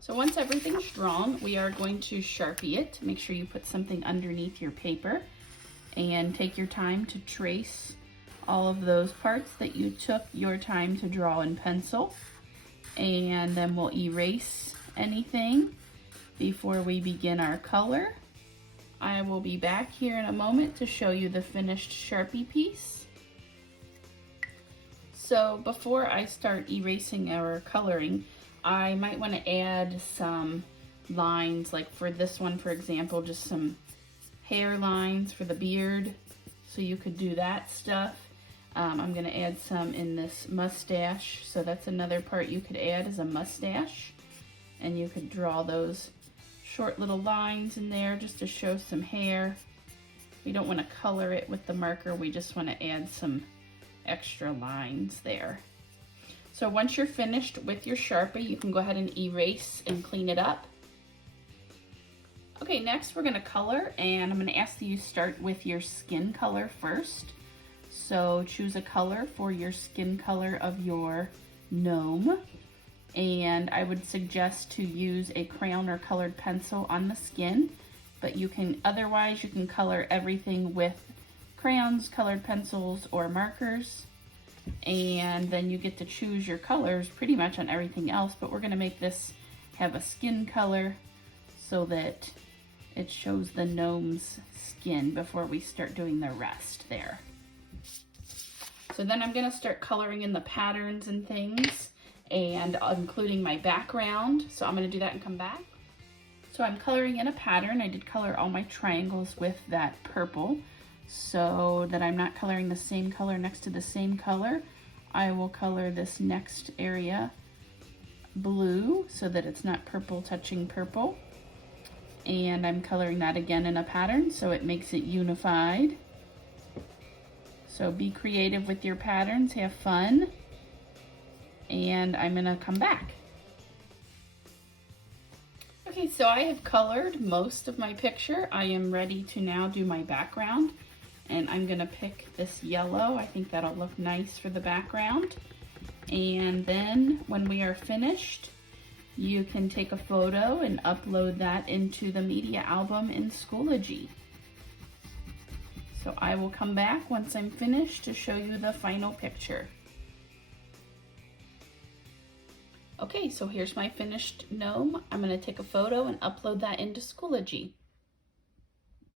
So once everything's drawn, we are going to Sharpie it. Make sure you put something underneath your paper and take your time to trace all of those parts that you took your time to draw in pencil. And then we'll erase anything before we begin our color. I will be back here in a moment to show you the finished Sharpie piece. So before I start erasing or coloring, I might want to add some lines, like for this one, for example, just some hair lines for the beard. So you could do that stuff. I'm going to add some in this mustache. So that's another part you could add is a mustache. And you could draw those short little lines in there just to show some hair. We don't want to color it with the marker. We just want to add some extra lines there. So once you're finished with your Sharpie, you can go ahead and erase and clean it up. Okay, next we're gonna color, and I'm gonna ask that you start with your skin color first. So choose a color for your skin color of your gnome. And I would suggest to use a crayon or colored pencil on the skin, but otherwise you can color everything with crayons, colored pencils, or markers. And then you get to choose your colors pretty much on everything else, but we're gonna make this have a skin color so that it shows the gnome's skin before we start doing the rest there. So then I'm gonna start coloring in the patterns and things and including my background. So I'm gonna do that and come back. So I'm coloring in a pattern. I did color all my triangles with that purple, so that I'm not coloring the same color next to the same color. I will color this next area blue so that it's not purple touching purple. And I'm coloring that again in a pattern so it makes it unified. So be creative with your patterns, have fun. And I'm gonna come back. Okay, so I have colored most of my picture. I am ready to now do my background. And I'm gonna pick this yellow. I think that'll look nice for the background. And then when we are finished, you can take a photo and upload that into the media album in Schoology. So I will come back once I'm finished to show you the final picture. Okay, so here's my finished gnome. I'm gonna take a photo and upload that into Schoology.